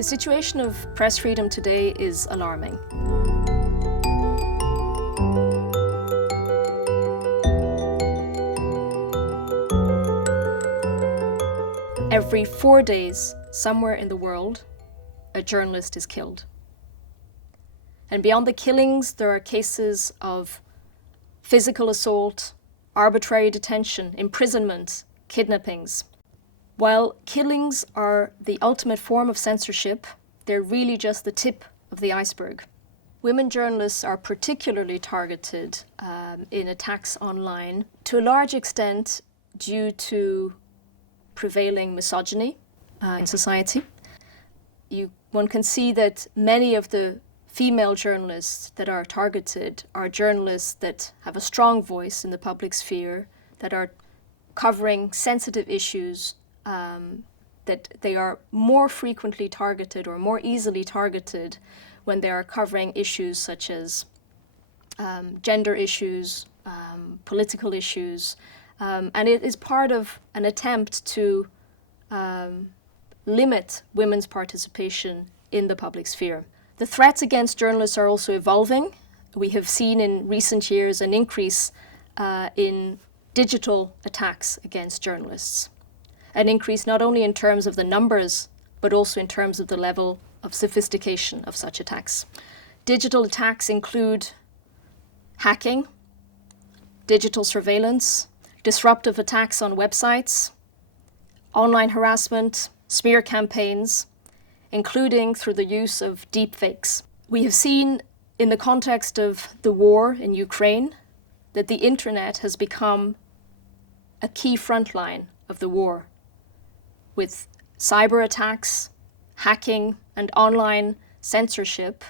The situation of press freedom today is alarming. Every 4 days, somewhere in the world, a journalist is killed. And beyond the killings, there are cases of physical assault, arbitrary detention, imprisonment, kidnappings. While killings are the ultimate form of censorship, they're really just the tip of the iceberg. Women journalists are particularly targeted in attacks online, to a large extent due to prevailing misogyny in society. One can see that many of the female journalists that are targeted are journalists that have a strong voice in the public sphere, that are covering sensitive issues, that they are more frequently targeted or more easily targeted when they are covering issues such as gender issues, political issues, and it is part of an attempt to limit women's participation in the public sphere. The threats against journalists are also evolving. We have seen in recent years an increase in digital attacks against journalists. An increase not only in terms of the numbers, but also in terms of the level of sophistication of such attacks. Digital attacks include hacking, digital surveillance, disruptive attacks on websites, online harassment, smear campaigns, including through the use of deepfakes. We have seen in the context of the war in Ukraine that the internet has become a key front line of the war, with cyber attacks, hacking, and online censorship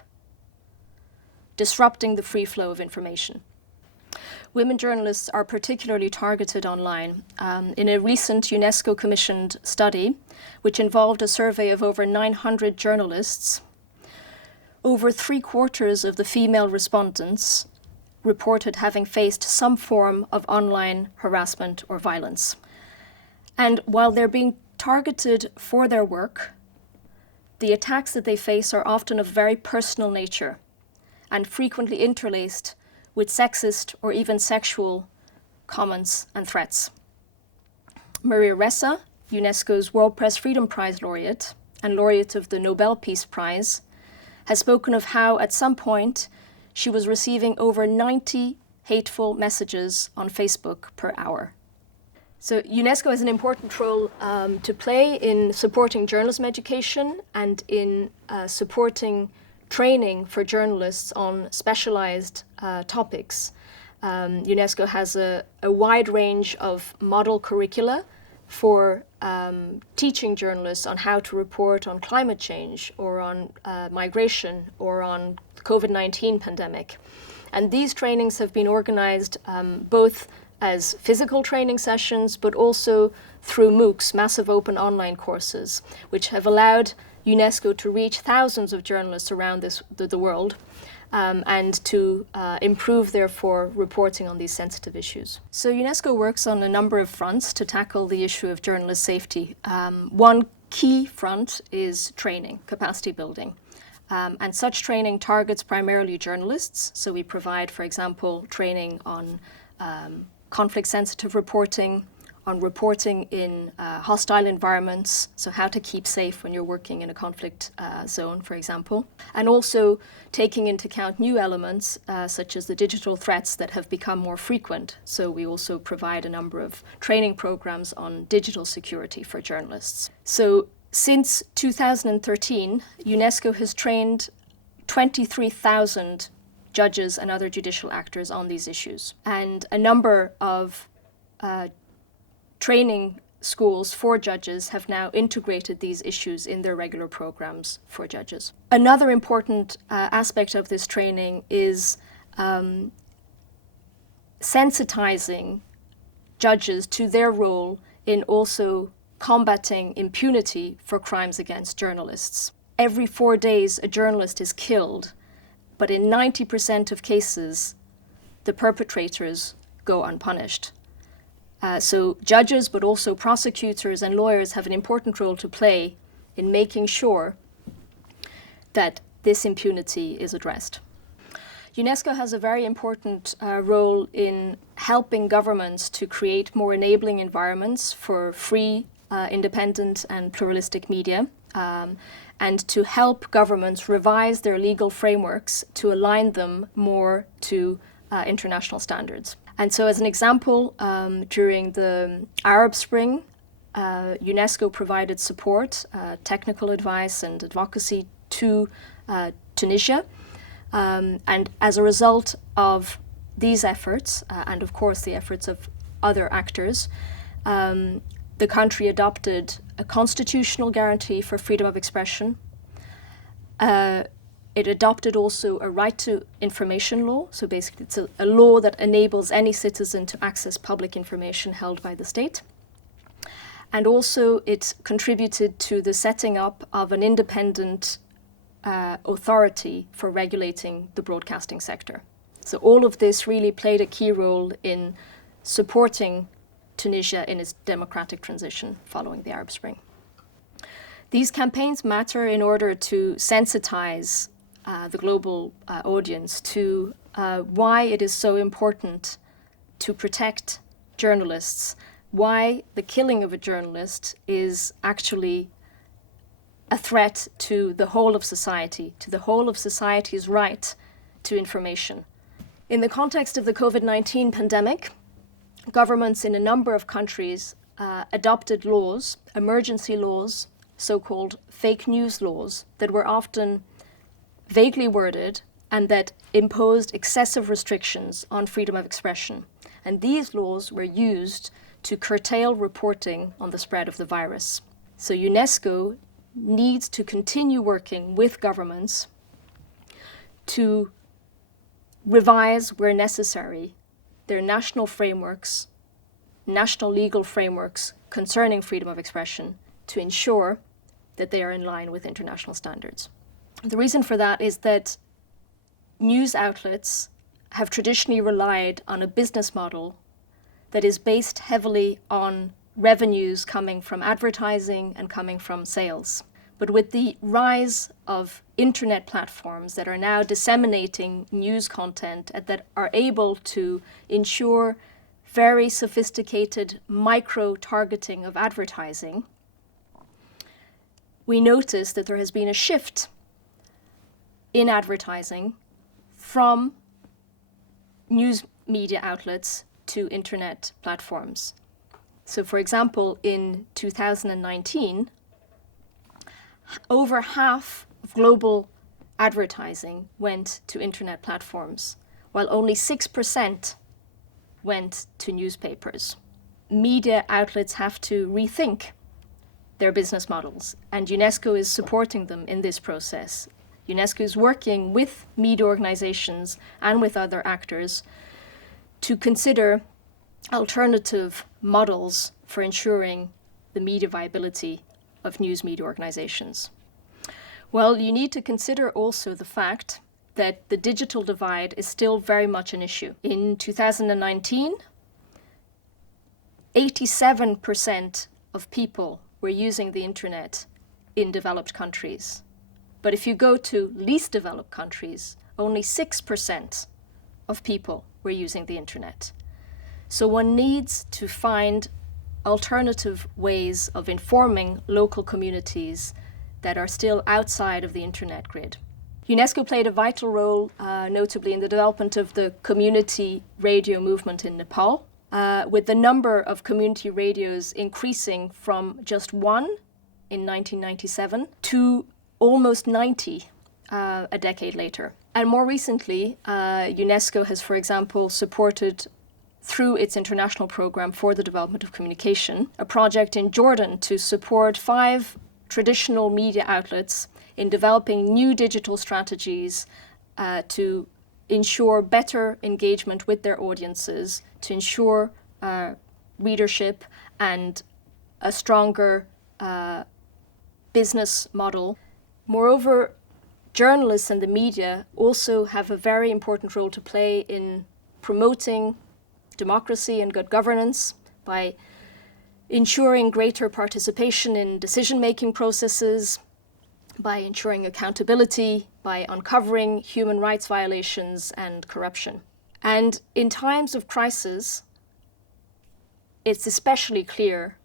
disrupting the free flow of information. Women journalists are particularly targeted online. In a recent UNESCO-commissioned study, which involved a survey of over 900 journalists, over 3/4 of the female respondents reported having faced some form of online harassment or violence. And while they're being targeted for their work, the attacks that they face are often of very personal nature and frequently interlaced with sexist or even sexual comments and threats. Maria Ressa, UNESCO's World Press Freedom Prize laureate and laureate of the Nobel Peace Prize, has spoken of how at some point she was receiving over 90 hateful messages on Facebook per hour. So UNESCO has an important role to play in supporting journalism education and in supporting training for journalists on specialized topics. UNESCO has a wide range of model curricula for teaching journalists on how to report on climate change or on migration or on the COVID-19 pandemic. And these trainings have been organized both as physical training sessions, but also through MOOCs, massive open online courses, which have allowed UNESCO to reach thousands of journalists around the world and to improve, therefore, reporting on these sensitive issues. So UNESCO works on a number of fronts to tackle the issue of journalist safety. One key front is training, capacity building. And such training targets primarily journalists. So we provide, for example, training on conflict-sensitive reporting, on reporting in hostile environments, so how to keep safe when you're working in a conflict zone, for example, and also taking into account new elements such as the digital threats that have become more frequent. So we also provide a number of training programs on digital security for journalists. So since 2013, UNESCO has trained 23,000 judges and other judicial actors on these issues, and a number of training schools for judges have now integrated these issues in their regular programs for judges. Another important aspect of this training is sensitizing judges to their role in also combating impunity for crimes against journalists. Every 4 days, a journalist is killed, but in 90% of cases, the perpetrators go unpunished. So judges, but also prosecutors and lawyers have an important role to play in making sure that this impunity is addressed. UNESCO has a very important role in helping governments to create more enabling environments for free, independent and pluralistic media, and to help governments revise their legal frameworks to align them more to international standards. And so as an example, during the Arab Spring, UNESCO provided support, technical advice and advocacy to Tunisia. And as a result of these efforts, and of course the efforts of other actors, the country adopted a constitutional guarantee for freedom of expression. It adopted also a right to information law. So basically it's a law that enables any citizen to access public information held by the state. And also it contributed to the setting up of an independent authority for regulating the broadcasting sector. So all of this really played a key role in supporting Tunisia in its democratic transition following the Arab Spring. These campaigns matter in order to sensitize the global audience to why it is so important to protect journalists, why the killing of a journalist is actually a threat to the whole of society, to the whole of society's right to information. In the context of the COVID-19 pandemic, governments in a number of countries adopted laws, emergency laws, so-called fake news laws, that were often vaguely worded and that imposed excessive restrictions on freedom of expression. And these laws were used to curtail reporting on the spread of the virus. So UNESCO needs to continue working with governments to revise, where necessary, their national frameworks, national legal frameworks concerning freedom of expression to ensure that they are in line with international standards. The reason for that is that news outlets have traditionally relied on a business model that is based heavily on revenues coming from advertising and coming from sales. But with the rise of internet platforms that are now disseminating news content and that are able to ensure very sophisticated micro-targeting of advertising, we notice that there has been a shift in advertising from news media outlets to internet platforms. So for example, in 2019, over half of global advertising went to internet platforms, while only 6% went to newspapers. Media outlets have to rethink their business models, and UNESCO is supporting them in this process. UNESCO is working with media organizations and with other actors to consider alternative models for ensuring the media viability of news media organizations. Well, you need to consider also the fact that the digital divide is still very much an issue. In 2019, 87% of people were using the internet in developed countries. But if you go to least developed countries, only 6% of people were using the internet. So one needs to find alternative ways of informing local communities that are still outside of the internet grid. UNESCO played a vital role, notably in the development of the community radio movement in Nepal, with the number of community radios increasing from just one in 1997 to almost 90 a decade later. And more recently, UNESCO has, for example, supported, through its international program for the development of communication, a project in Jordan to support 5 traditional media outlets in developing new digital strategies to ensure better engagement with their audiences, to ensure readership and a stronger business model. Moreover, journalists and the media also have a very important role to play in promoting democracy and good governance by ensuring greater participation in decision-making processes, by ensuring accountability, by uncovering human rights violations and corruption. And in times of crisis, it's especially clear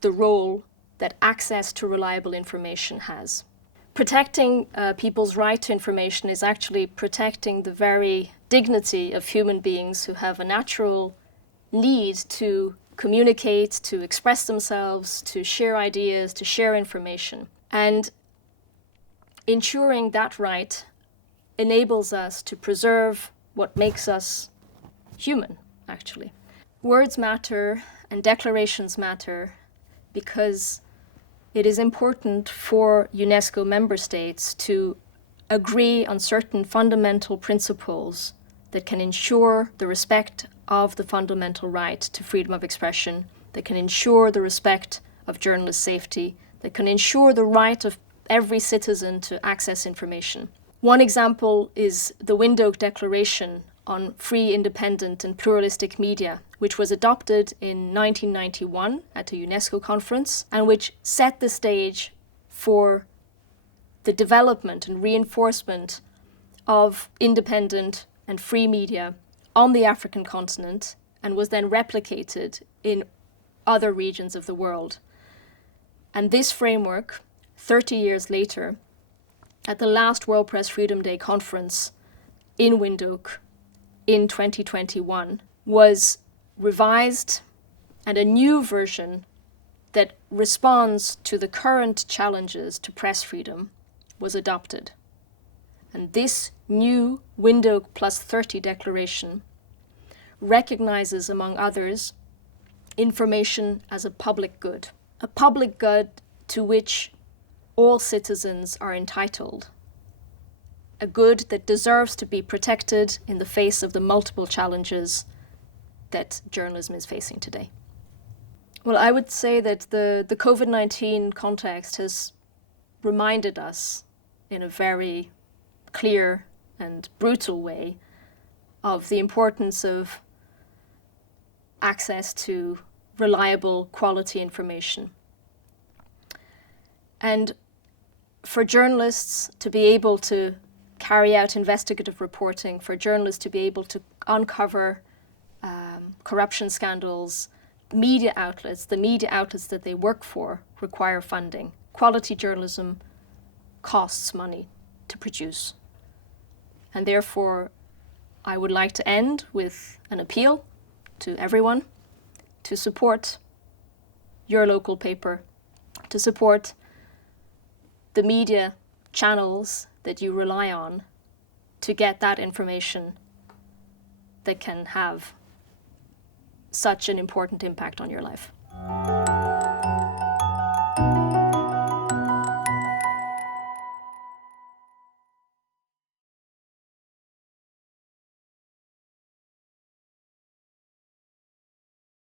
the role that access to reliable information has. Protecting people's right to information is actually protecting the very dignity of human beings who have a natural need to communicate, to express themselves, to share ideas, to share information. And ensuring that right enables us to preserve what makes us human, actually. Words matter and declarations matter because it is important for UNESCO member states to agree on certain fundamental principles that can ensure the respect of the fundamental right to freedom of expression, that can ensure the respect of journalist safety, that can ensure the right of every citizen to access information. One example is the Windhoek Declaration on Free, Independent and Pluralistic Media, which was adopted in 1991 at a UNESCO conference and which set the stage for the development and reinforcement of independent and free media on the African continent and was then replicated in other regions of the world. And this framework, 30 years later, at the last World Press Freedom Day conference in Windhoek in 2021, was revised, and a new version that responds to the current challenges to press freedom was adopted. And this new Windhoek Plus 30 declaration recognizes, among others, information as a public good to which all citizens are entitled, a good that deserves to be protected in the face of the multiple challenges that journalism is facing today. Well, I would say that the COVID-19 context has reminded us in a very clear and brutal way of the importance of access to reliable, quality information. And for journalists to be able to carry out investigative reporting, for journalists to be able to uncover corruption scandals, the media outlets that they work for require funding. Quality journalism costs money to produce. And therefore, I would like to end with an appeal to everyone to support your local paper, to support the media channels that you rely on to get that information that can have such an important impact on your life.